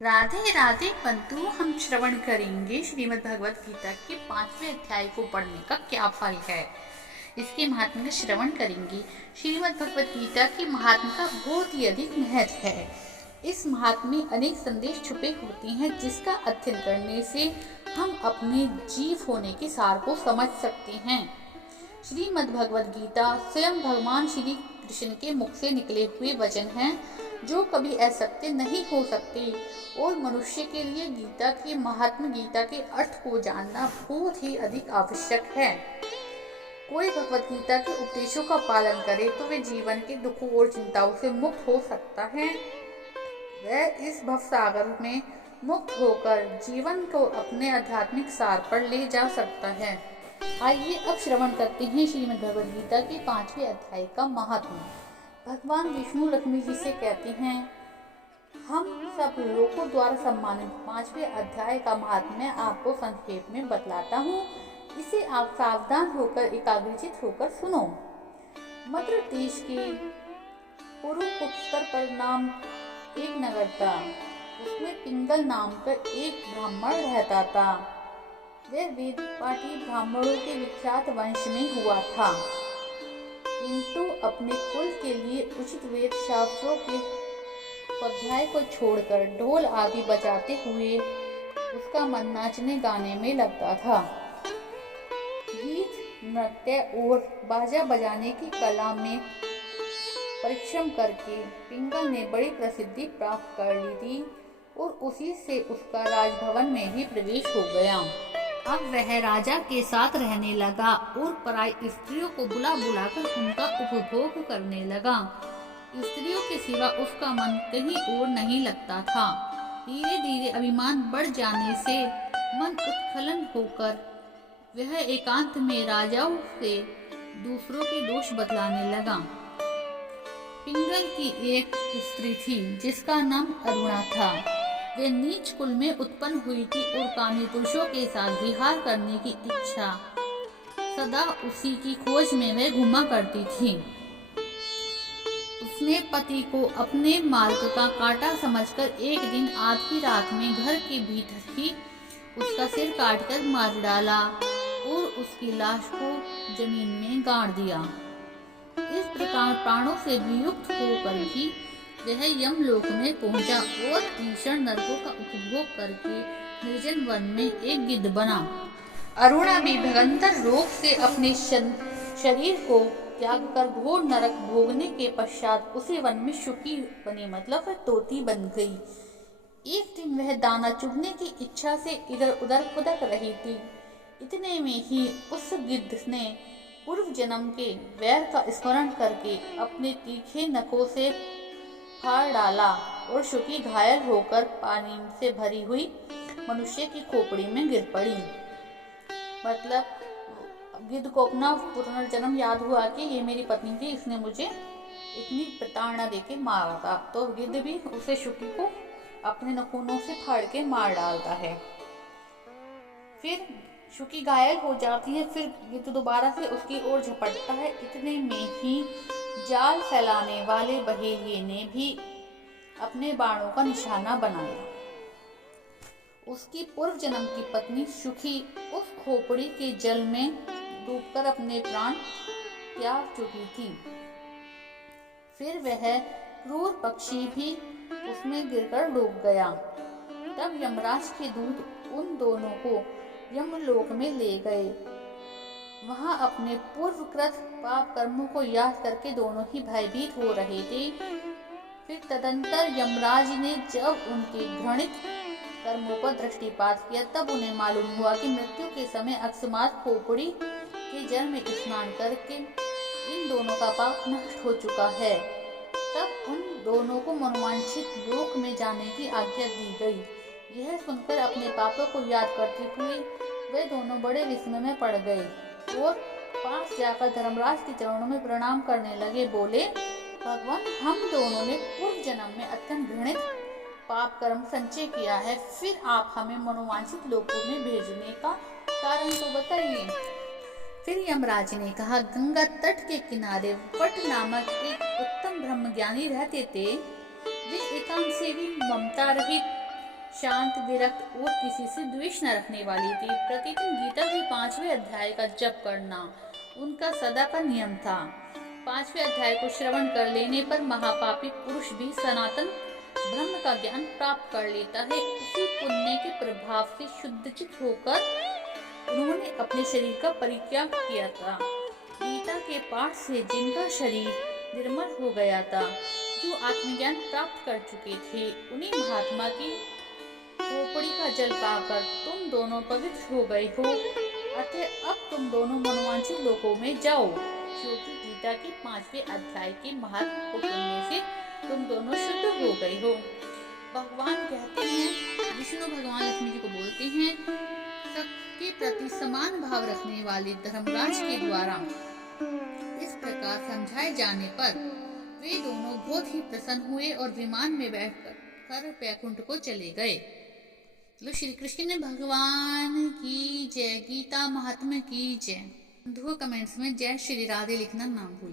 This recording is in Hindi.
राधे राधे बंधु, हम श्रवण करेंगे श्रीमद् भगवत गीता के 5वें अध्याय को पढ़ने का क्या फल है। इसके महात्म्य का श्रवण करेंगे। श्रीमद् भगवत गीता के महात्म्य का बहुत ही अधिक महत्व है। इस महात्म्य में अनेक संदेश छुपे होते हैं, जिसका अध्ययन करने से हम अपने जीव होने के सार को समझ सकते हैं। श्रीमद् भगवत गीता स्वयं भगवान श्री कृष्ण के मुख से निकले हुए वचन हैं, जो कभी असत्य नहीं हो सकते। और मनुष्य के लिए गीता के महात्म्य, गीता के अर्थ को जानना बहुत ही अधिक आवश्यक है। कोई भगवत गीता के उपदेशों का पालन करे तो वे जीवन के दुखों और चिंताओं से मुक्त हो सकता है। वह इस भव सागर में मुक्त होकर जीवन को अपने आध्यात्मिक सार पर ले जा सकता है। आइए अब श्रवण करते हैं श्रीमद् भगवत गीता के 5वें अध्याय का महात्म्य। भगवान विष्णु लक्ष्मी जी से कहते हैं, हम सब लोगों द्वारा सम्मानित 5वें अध्याय का महात्म्य आपको संक्षेप में बतलाता हूँ। इसे आप सावधान होकर एकाग्रचित होकर सुनो। मद्र देश के पुरुपुत्तर पर नाम एक नगर था। उसमें पिंगल नाम का एक ब्राह्मण रहता था। वह वेद पाठी ब्राह्मणों के विख्यात वंश में हुआ था, किंतु अपने कुल के लिए उचित वेद शास्त्रों के स्वाध्याय को छोड़कर ढोल आदि बजाते हुए उसका मन नाचने गाने में लगता था। गीत, नृत्य और बाजा बजाने की कला में परिश्रम करके पिंगल ने बड़ी प्रसिद्धि प्राप्त कर ली थी और उसी से उसका राजभवन में भी प्रवेश हो गया। अब वह राजा के साथ रहने लगा और पराई स्त्रियों को बुला बुलाकर उनका उपभोग करने लगा। स्त्रियों के सिवा उसका मन कहीं और नहीं लगता था। धीरे धीरे अभिमान बढ़ जाने से मन उत्खलन होकर वह एकांत में राजाओं से दूसरों के दोष बतलाने लगा। पिंगल की एक स्त्री थी जिसका नाम अरुणा था। वह नीच कुल में उत्पन्न हुई थी और कामी पुरुषों के साथ विहार करने की इच्छा सदा उसी की खोज में वह घूमा करती थी। उसने पति को अपने मार्ग का कांटा समझकर एक दिन आधी रात में घर के भीतर ही उसका सिर काटकर मार डाला और उसकी लाश को जमीन में गाड़ दिया। इस प्रकार प्राणों से वियुक्त होकर भी वह यमलोक में पहुंचा और भीषण नरकों का उपभोग करके निर्जन वन में एक गिद्ध बना। अरुणा भी भयंकर रोग से अपने शरीर को त्याग कर घोर नरक भोगने के पश्चात उसी वन में शुकी बनी, मतलब वह तोती बन गई। एक दिन वह दाना चुगने की इच्छा से इधर उधर खुदक रही थी। इतने में ही उस गिद्ध ने पूर्व जन्म के वैर का स्मरण करके अपने तीखे नखों से फाड़ डाला और शुकी घायल होकर पानी से भरी हुई मनुष्य की खोपड़ी में गिर पड़ी। मतलब गिद्ध को अपना पुनर्जन्म याद हुआ कि ये मेरी पत्नी थी, इसने मुझे इतनी प्रताड़ना देके मारा था। तो गिद्ध भी उसे शुकी को अपने नखूनों से फाड़ के मार डालता है। फिर शुकी घायल हो जाती है। फिर गिद्ध दोबारा से उसकी ओर झपटता है। इतने में ही जाल फैलाने वाले बहेलिये ने भी अपने बाणों का निशाना बनाया। उसकी पूर्व जन्म की पत्नी शुकी उस खोपड़ी के जल में डूबकर अपने प्राण त्याग चुकी थी। फिर वह क्रूर पक्षी भी उसमें गिरकर डूब गया। तब यमराज के दूत उन दोनों को यमलोक में ले गए। वहां अपने पूर्वकृत पाप कर्मों को याद करके दोनों ही भयभीत हो रहे थे। फिर तदंतर यमराज ने जब उनके घृणित कर्मों पर दृष्टिपात किया, तब उन्हें मालूम हुआ कि मृत्यु के समय अकस्मात खोपड़ी के जल में स्नान करके इन दोनों का पाप नष्ट हो चुका है। तब उन दोनों को मनोवांछित लोक में जाने की आज्ञा दी गई। यह सुनकर अपने पापों को याद करते हुए वे दोनों बड़े विस्मय में पड़ गए और पास जाकर धर्मराज के चरणों में प्रणाम करने लगे। बोले, भगवान, हम दोनों ने पूर्व जन्म में अत्यंत घृणित पाप कर्म संचय किया है। फिर आप हमें मनोवांछित लोकों में भेजने का कारण तो बताइए। फिर यमराज ने कहा, गंगा तट के किनारे वट नामक एक उत्तम ब्रह्मज्ञानी रहते थे। वे एकांत से भी ममता रहित शांत, विरक्त और किसी से द्वेष न रखने वाली थी। प्रतिदिन गीता के 5वें अध्याय का जप करना उनका सदा का नियम था। 5वें अध्याय को श्रवण कर लेने पर महापापी पुरुष भी सनातन ब्रह्म का ज्ञान प्राप्त कर लेता है। उसी पुण्य के प्रभाव से शुद्धचित होकर उन्होंने अपने शरीर का परित्याग किया था। गीता के पाठ से जिनका शरीर निर्मल हो गया था, जो आत्मज्ञान प्राप्त कर चुके थे, उन्हीं महात्मा की खोपड़ी का जल पाकर तुम दोनों पवित्र हो गए हो। अतः अब तुम दोनों मनोवांछित लोकों में जाओ, क्योंकि गीता के 5वें अध्याय के महत्व को सुनने से तुम दोनों शुद्ध हो गए हो। भगवान कहते हैं, विष्णु भगवान लक्ष्मी जी को बोलते हैं, सबके प्रति समान भाव रखने वाले धर्मराज के द्वारा इस प्रकार समझाए जाने पर वे दोनों बहुत ही प्रसन्न हुए और विमान में बैठकर वैकुंठ को चले गए। तो श्री कृष्ण भगवान की जय, गीता महात्मा की जय। दो कमेंट्स में जय श्री राधे लिखना ना भूलें।